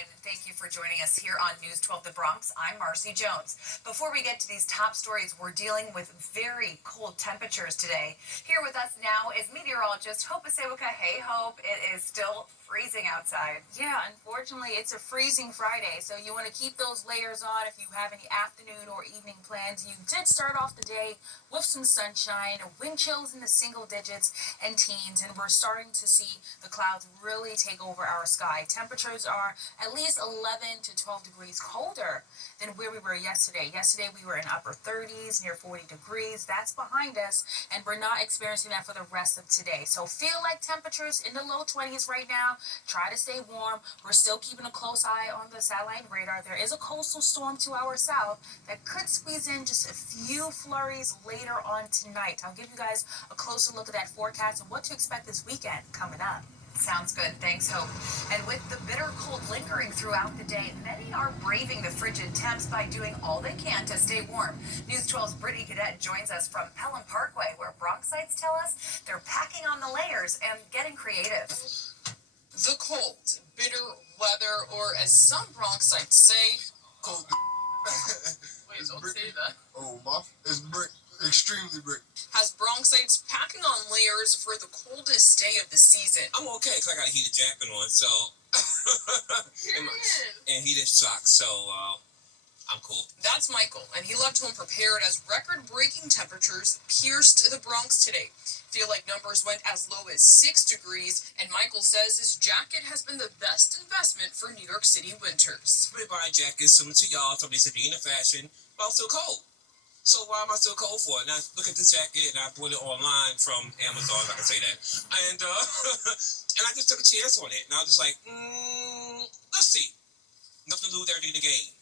afternoon, and thank you for joining us here on News 12 The Bronx. I'm Marcy Jones. Before we get to these top stories, we're dealing with very cold temperatures today. Here with us now is meteorologist Hope Asewaka. Hey, Hope. It is still freezing outside. Yeah, unfortunately, it's a freezing Friday, so you want to keep those layers on if you have any afternoon or evening plans. You did start off the day with some sunshine, wind chills in the single digits and teens, and we're starting to see the clouds really take over our sky. Temperatures are at least 11 to 12 degrees colder than where we were yesterday. Yesterday, we were in upper 30s, near 40 degrees. That's behind us, and we're not experiencing that for the rest of today. So feel like temperatures in the low 20s right now. Try to stay warm. We're still keeping a close eye on the satellite radar. There is a coastal storm to our south that could squeeze in just a few flurries later on tonight. I'll give you guys a closer look at that forecast and what to expect this weekend coming up. Sounds good. Thanks, Hope. And with the bitter cold lingering throughout the day, many are braving the frigid temps by doing all they can to stay warm. News 12's Brittany Cadet joins us from Pelham Parkway, where Bronxites tell us they're packing on the layers and getting creative. The cold, bitter weather, or as some Bronxites say, cold. Wait, don't say that. Oh, it's extremely brick. Has Bronxites packing on layers for the coldest day of the season. I'm okay because I got a heated jacket on, so and heated socks, so I'm cool. That's Michael, and he left home prepared as record-breaking temperatures pierced the Bronx today. Feel like numbers went as low as 6 degrees, and Michael says his jacket has been the best investment for New York City winters. I buy jackets similar to y'all, somebody said being in fashion, but I'm still cold. So why am I still cold for? And I look at this jacket and I bought it online from Amazon, if I can say that. And and I just took a chance on it. And I was just like, let's see. Nothing to lose, everything to gain.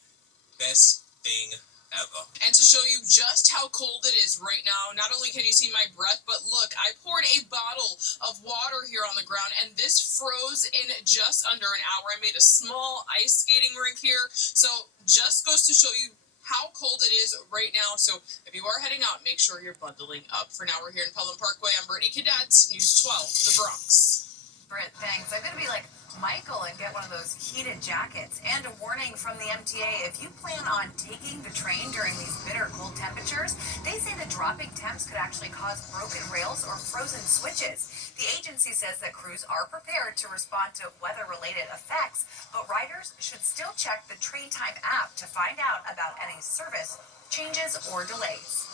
Best thing ever. And to show you just how cold it is right now, not only can you see my breath, but look, I poured a bottle of water here on the ground, and this froze in just under an hour. I made a small ice skating rink here, so just goes to show you how cold it is right now. So if you are heading out, make sure you're bundling up. For now, we're here in Pelham Parkway. I'm Brittany Cadet, News 12, The Bronx. Britt, thanks. I'm going to be like Michael and get one of those heated jackets. And a warning from the MTA, if you plan on taking the train during these bitter cold temperatures, they say the dropping temps could actually cause broken rails or frozen switches. The agency says that crews are prepared to respond to weather-related effects, but riders should still check the Train Time app to find out about any service changes or delays.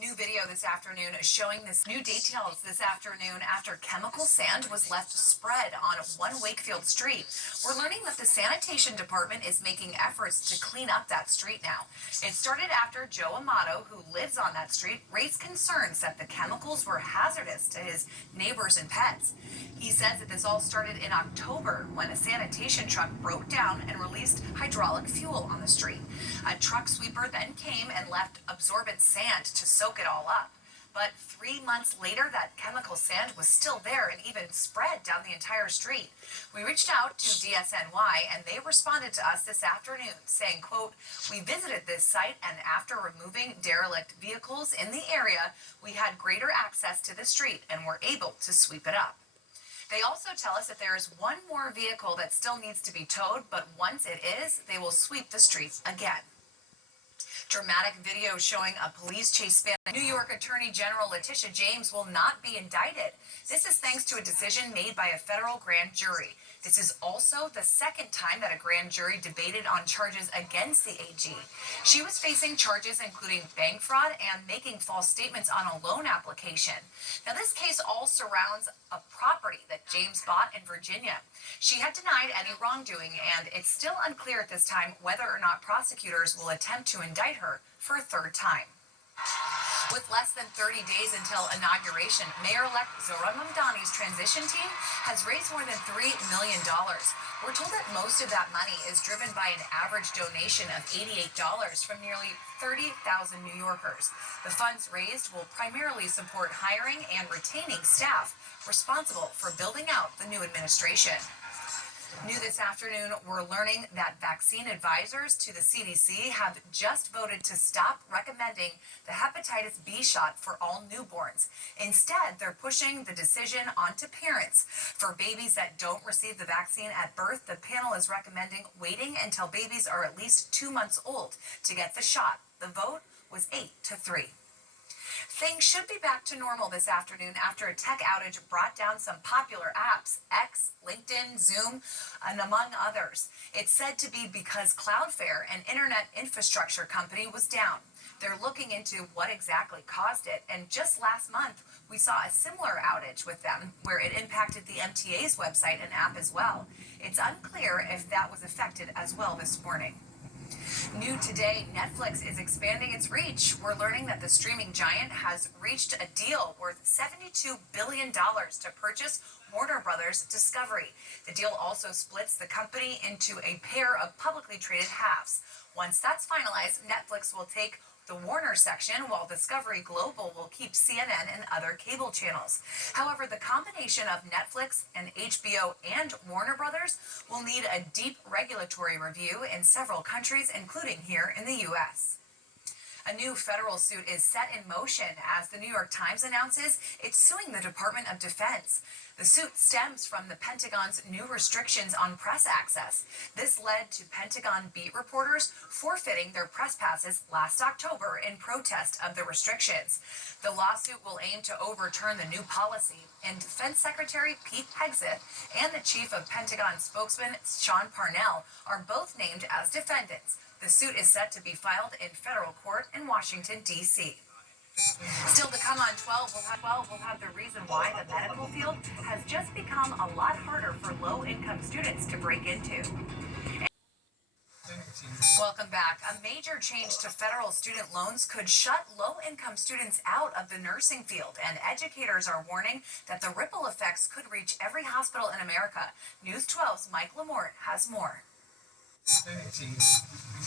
New video this afternoon showing this new details this afternoon after chemical sand was left spread on one Wakefield street. We're learning that the sanitation department is making efforts to clean up that street now. It started after Joe Amato, who lives on that street, raised concerns that the chemicals were hazardous to his neighbors and pets. He says that this all started in October when a sanitation truck broke down and released hydraulic fuel on the street. A truck sweeper then came and left absorbent sand to soak it all up. But 3 months later, that chemical sand was still there and even spread down the entire street. We reached out to DSNY, and they responded to us this afternoon saying, quote, "We visited this site, and after removing derelict vehicles in the area, we had greater access to the street and were able to sweep it up." They also tell us that there is one more vehicle that still needs to be towed, but once it is, they will sweep the streets again. Dramatic video showing a police chase span. New York Attorney General Letitia James will not be indicted. This is thanks to a decision made by a federal grand jury. This is also the second time that a grand jury debated on charges against the AG. She was facing charges including bank fraud and making false statements on a loan application. Now, this case all surrounds a property that James bought in Virginia. She had denied any wrongdoing, and it's still unclear at this time whether or not prosecutors will attempt to indict her for a third time. With less than 30 days until inauguration, Mayor-elect Zohran Mamdani's transition team has raised more than $3 million. We're told that most of that money is driven by an average donation of $88 from nearly 30,000 New Yorkers. The funds raised will primarily support hiring and retaining staff responsible for building out the new administration. New this afternoon, we're learning that vaccine advisors to the CDC have just voted to stop recommending the hepatitis B shot for all newborns. Instead, they're pushing the decision onto parents. For babies that don't receive the vaccine at birth, the panel is recommending waiting until babies are at least 2 months old to get the shot. The vote was 8-3. Things should be back to normal this afternoon after a tech outage brought down some popular apps, X, LinkedIn, Zoom, and among others. It's said to be because Cloudflare, an internet infrastructure company, was down. They're looking into what exactly caused it, and just last month, we saw a similar outage with them, where it impacted the MTA's website and app as well. It's unclear if that was affected as well this morning. New today, Netflix is expanding its reach. We're learning that the streaming giant has reached a deal worth $72 billion to purchase Warner Brothers Discovery. The deal also splits the company into a pair of publicly traded halves. Once that's finalized, Netflix will take the Warner section, while Discovery Global will keep CNN and other cable channels. However, the combination of Netflix and HBO and Warner Brothers will need a deep regulatory review in several countries, including here in the U.S. A new federal suit is set in motion as the New York Times announces it's suing the Department of Defense. The suit stems from the Pentagon's new restrictions on press access. This led to Pentagon beat reporters forfeiting their press passes last October in protest of the restrictions. The lawsuit will aim to overturn the new policy, and Defense Secretary Pete Hegseth and the chief of Pentagon spokesman Sean Parnell are both named as defendants. The suit is set to be filed in federal court in Washington, D.C. Still to come on 12, we'll have the reason why the medical field has just become a lot harder for low-income students to break into. Welcome back. A major change to federal student loans could shut low-income students out of the nursing field, and educators are warning that the ripple effects could reach every hospital in America. News 12's Mike Lamort has more.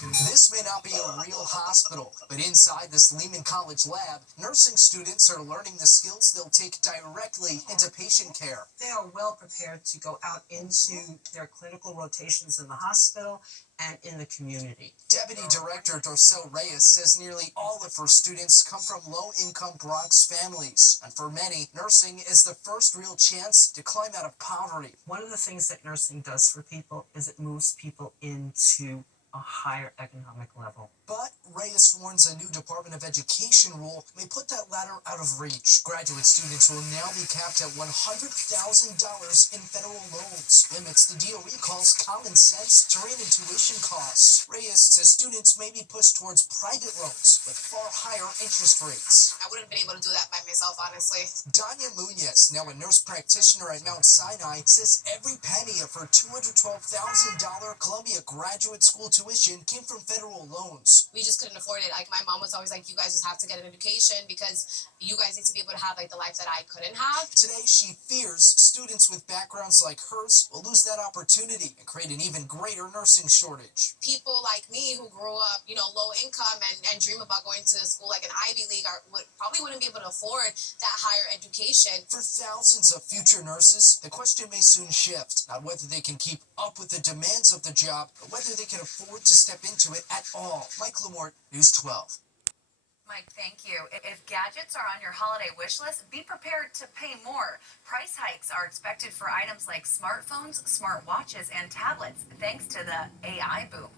This may not be a real hospital, but inside this Lehman College lab, nursing students are learning the skills they'll take directly into patient care. They are well prepared to go out into their clinical rotations in the hospital and in the community. Deputy Director Dorcel Reyes says nearly all of her students come from low-income Bronx families, and for many, nursing is the first real chance to climb out of poverty. One of the things that nursing does for people is it moves people into a higher economic level. But Reyes warns a new Department of Education rule may put that ladder out of reach. Graduate students will now be capped at $100,000 in federal loans. Limits the DOE calls common sense to rein in tuition costs. Reyes says students may be pushed towards private loans with far higher interest rates. I wouldn't have been able to do that by myself, honestly. Danya Munoz, now a nurse practitioner at Mount Sinai, says every penny of her $212,000 Columbia graduate school tuition came from federal loans. We just couldn't afford it. Like, my mom was always like, you guys just have to get an education because you guys need to be able to have like the life that I couldn't have. Today, she fears students with backgrounds like hers will lose that opportunity and create an even greater nursing shortage. People like me who grew up, low income and dream about going to school like an Ivy League probably wouldn't be able to afford that higher education. For thousands of future nurses, the question may soon shift, not whether they can keep up with the demands of the job, but whether they can afford to step into it at all. Mike Lamort, News 12. Mike, thank you. If gadgets are on your holiday wish list, be prepared to pay more. Price hikes are expected for items like smartphones, smartwatches, and tablets, thanks to the AI boom.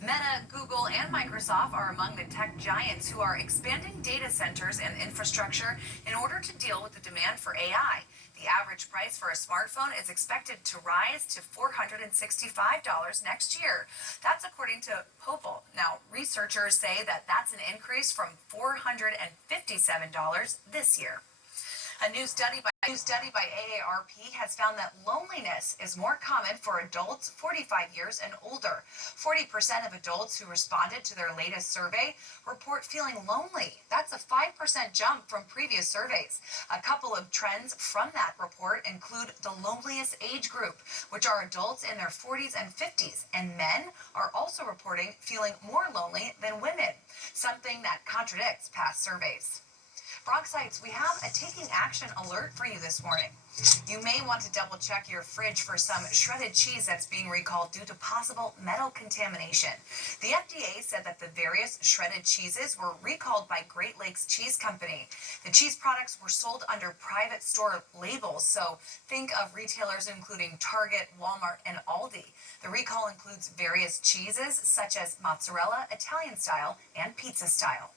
Meta, Google, and Microsoft are among the tech giants who are expanding data centers and infrastructure in order to deal with the demand for AI. The average price for a smartphone is expected to rise to $465 next year. That's according to Popl. Now, researchers say that that's an increase from $457 this year. A new study by AARP has found that loneliness is more common for adults 45 years and older. 40% of adults who responded to their latest survey report feeling lonely. That's a 5% jump from previous surveys. A couple of trends from that report include the loneliest age group, which are adults in their 40s and 50s, and men are also reporting feeling more lonely than women, something that contradicts past surveys. Bronxites, we have a taking action alert for you this morning. You may want to double check your fridge for some shredded cheese that's being recalled due to possible metal contamination. The FDA said that the various shredded cheeses were recalled by Great Lakes Cheese Company. The cheese products were sold under private store labels, so think of retailers including Target, Walmart, and Aldi. The recall includes various cheeses such as mozzarella, Italian style, and pizza style.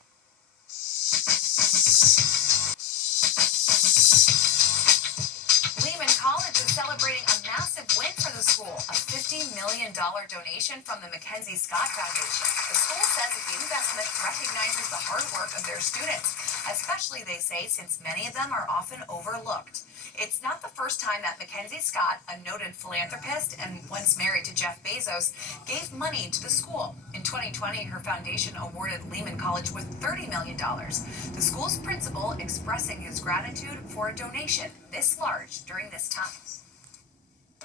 Lehman College is celebrating a massive win for the school, a $50 million donation from the Mackenzie Scott Foundation. The school says that the investment recognizes the hard work of their students, especially, they say, since many of them are often overlooked. It's not the first time that Mackenzie Scott, a noted philanthropist and once married to Jeff Bezos, gave money to the school. In 2020, her foundation awarded Lehman College with $30 million. The school's principal expressing his gratitude for a donation this large during this time.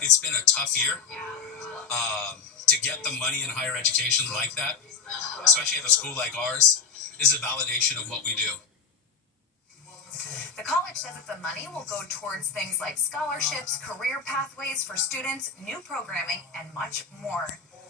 It's been a tough year to get the money in higher education like that, especially at a school like ours, is a validation of what we do. The college says that the money will go towards things like scholarships, career pathways for students, new programming, and much more.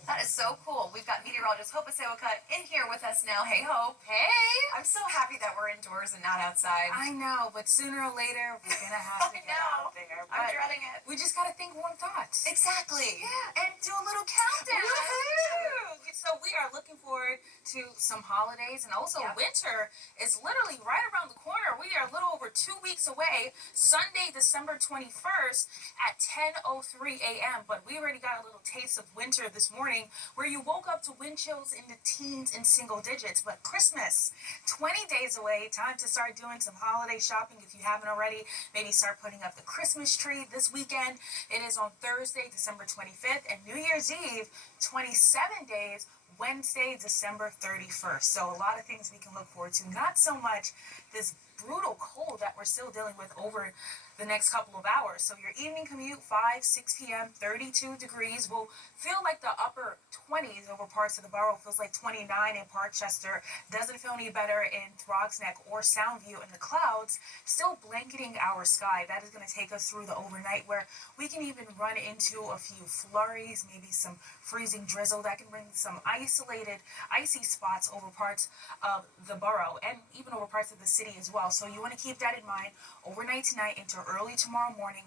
That is so cool. We've got meteorologist Hope Aseoka in here with us now. Hey, Hope. Hey! I'm so happy that we're indoors and not outside. I know, but sooner or later, we're going to have to get out there. I'm dreading it. We just got to think warm thoughts. Exactly. Yeah, and do a little countdown. Woohoo! So we are looking forward to some holidays, and also winter is literally right around the corner. We are a little over 2 weeks away, Sunday, December 21st at 10:03 a.m., but we already got a little taste of winter this morning, where you woke up to wind chills in the teens and single digits. But Christmas, 20 days away, time to start doing some holiday shopping if you haven't already. Maybe start putting up the Christmas tree this weekend. It is on Thursday, December 25th, and New Year's Eve, 27 days, Wednesday, December 31st. So a lot of things we can look forward to. Not so much this brutal cold that we're still dealing with over the next couple of hours. So your evening commute, 6 p.m., 32 degrees, will feel like the upper 20s over parts of the borough. Feels like 29 in Parkchester. Doesn't feel any better in Bronx Neck or Soundview. And the clouds still blanketing our sky. That is going to take us through the overnight, where we can even run into a few flurries, maybe some freezing drizzle that can bring some isolated icy spots over parts of the borough and even over parts of the city as well. So you want to keep that in mind overnight tonight into early tomorrow morning.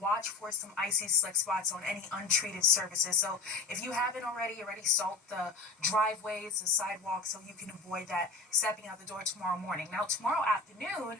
Watch for some icy slick spots on any untreated surfaces. So if you haven't already salt the driveways, the sidewalks, so you can avoid that stepping out the door tomorrow morning. Now tomorrow afternoon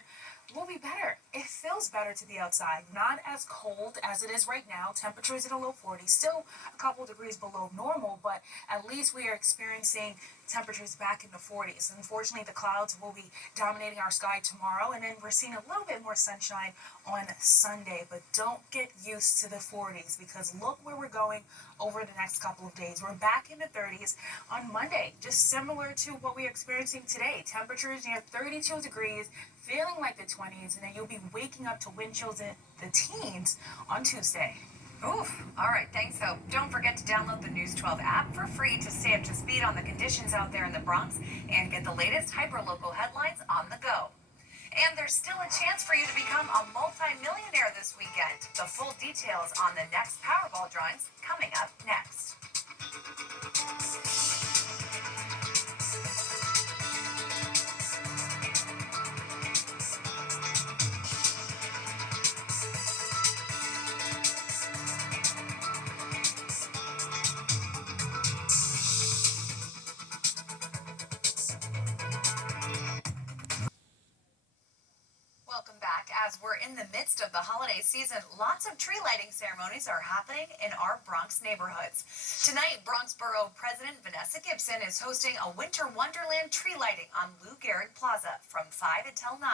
will be better. It feels better to be outside. Not as cold as it is right now. Temperatures in the low 40s, still a couple degrees below normal, but at least we are experiencing temperatures back in the 40s. Unfortunately, the clouds will be dominating our sky tomorrow, and then we're seeing a little bit more sunshine on Sunday, but don't get used to the 40s, because look where we're going over the next couple of days. We're back in the 30s on Monday, just similar to what we're experiencing today. Temperatures near 32 degrees, feeling like the 20s, and then you'll be waking up to wind chills in the teens on Tuesday. Oof. All right, thanks, Hope. Don't forget to download the News 12 app for free to stay up to speed on the conditions out there in the Bronx and get the latest hyperlocal headlines on the go. And there's still a chance for you to become a multi-millionaire this weekend. The full details on the next Powerball drawings coming up next. Welcome back. As we're in the midst of the holiday season, lots of tree lighting ceremonies are happening in our Bronx neighborhoods. Tonight, Bronx Borough President Vanessa Gibson is hosting a Winter Wonderland tree lighting on Lou Gehrig Plaza from 5 until 9.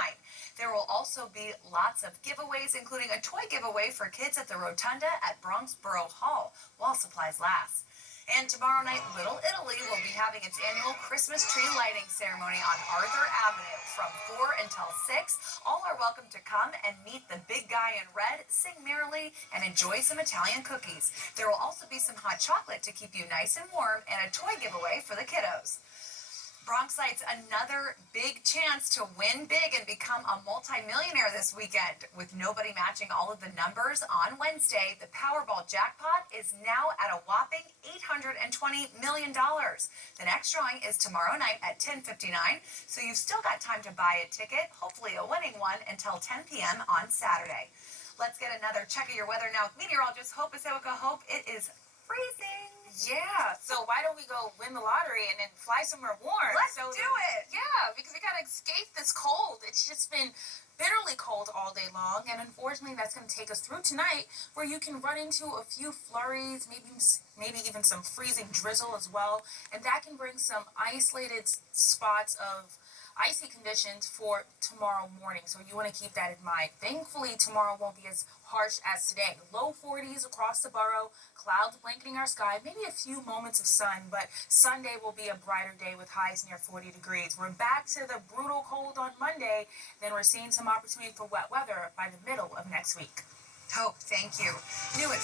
There will also be lots of giveaways, including a toy giveaway for kids at the Rotunda at Bronx Borough Hall while supplies last. And tomorrow night, Little Italy will be having its annual Christmas tree lighting ceremony on Arthur Avenue from 4 until 6. All are welcome to come and meet the big guy in red, sing merrily, and enjoy some Italian cookies. There will also be some hot chocolate to keep you nice and warm and a toy giveaway for the kiddos. Bronxites another big chance to win big and become a multimillionaire this weekend. With nobody matching all of the numbers on Wednesday, the Powerball jackpot is now at a whopping $820 million. The next drawing is tomorrow night at 10:59, so you've still got time to buy a ticket, hopefully a winning one, until 10 p.m. on Saturday. Let's get another check of your weather now with meteorologist Hope Asewaka. Hope, it is freezing. Yeah, so why don't we go win the lottery and then fly somewhere warm? Let's do it. Yeah, because we gotta escape this cold. It's just been bitterly cold all day long, and unfortunately that's going to take us through tonight, where you can run into a few flurries, maybe even some freezing drizzle as well, and that can bring some isolated spots of icy conditions for tomorrow morning, so you want to keep that in mind. Thankfully, tomorrow won't be as harsh as today. Low 40s across the borough, clouds blanketing our sky, maybe a few moments of sun, but Sunday will be a brighter day with highs near 40 degrees. We're back to the brutal cold on Monday, then we're seeing some opportunity for wet weather by the middle of next week. Hope, thank you. New at